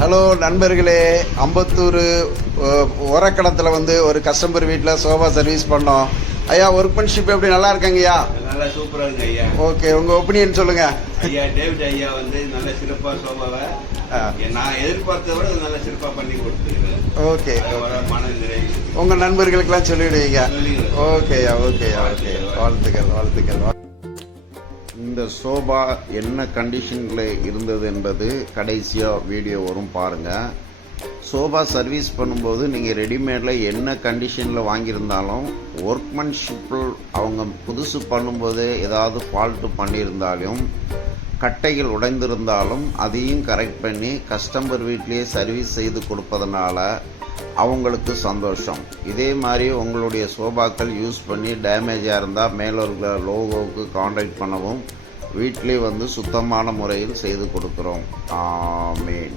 Hello நண்பர்களே, அம்பத்தூர் உரக்கடத்தில் வந்து ஒரு கஸ்டமர் வீட்டில் சோஃபா சர்வீஸ் பண்ணோம். ஐயா, ஒர்க்மேன்ஷிப் எப்படி நல்லா இருக்காங்க ஐயா? நல்லா சூப்பராக இருக்கு ஐயா. ஓகே, உங்கள் ஒப்பீனியன் சொல்லுங்க. ஐயா டேவிட் ஐயா வந்து நல்ல சிறப்பாக சோஃபாவை நான் எதிர்பார்த்ததை விட நல்ல சிறப்பாக பண்ணி கொடுத்துருக்கேன். ஓகே, மன நிறைவு உங்கள் நண்பர்களுக்கெல்லாம் சொல்லிவிடுவீங்க. ஓகேயா, ஓகேயா, ஓகே. வாழ்த்துக்கள், வாழ்த்துக்கள். இந்த சோபா என்ன கண்டிஷனில் இருந்தது என்பது கடைசியாக வீடியோ வரும் பாருங்கள். சோபா சர்வீஸ் பண்ணும்போது நீங்கள் ரெடிமேடில் என்ன கண்டிஷனில் வாங்கியிருந்தாலும் ஒர்க்மேன்ஷிப்பில் அவங்க புதுசு பண்ணும்போது ஏதாவது ஃபால்ட்டு பண்ணியிருந்தாலும் கட்டைகள் உடைந்திருந்தாலும் அதையும் கரெக்ட் பண்ணி கஸ்டமர் வீட்லேயே சர்வீஸ் செய்து கொடுப்பதனால அவங்களுக்கு சந்தோஷம். இதே மாதிரி உங்களுடைய சோபாக்கள் யூஸ் பண்ணி டேமேஜாக இருந்தால் மேலே இருக்கிற லோகோவுக்கு காண்டாக்ட் பண்ணவும் வீட்டிலே வந்து சுத்தமான முறையில் செய்து கொடுக்குறோம். ஆமீன்.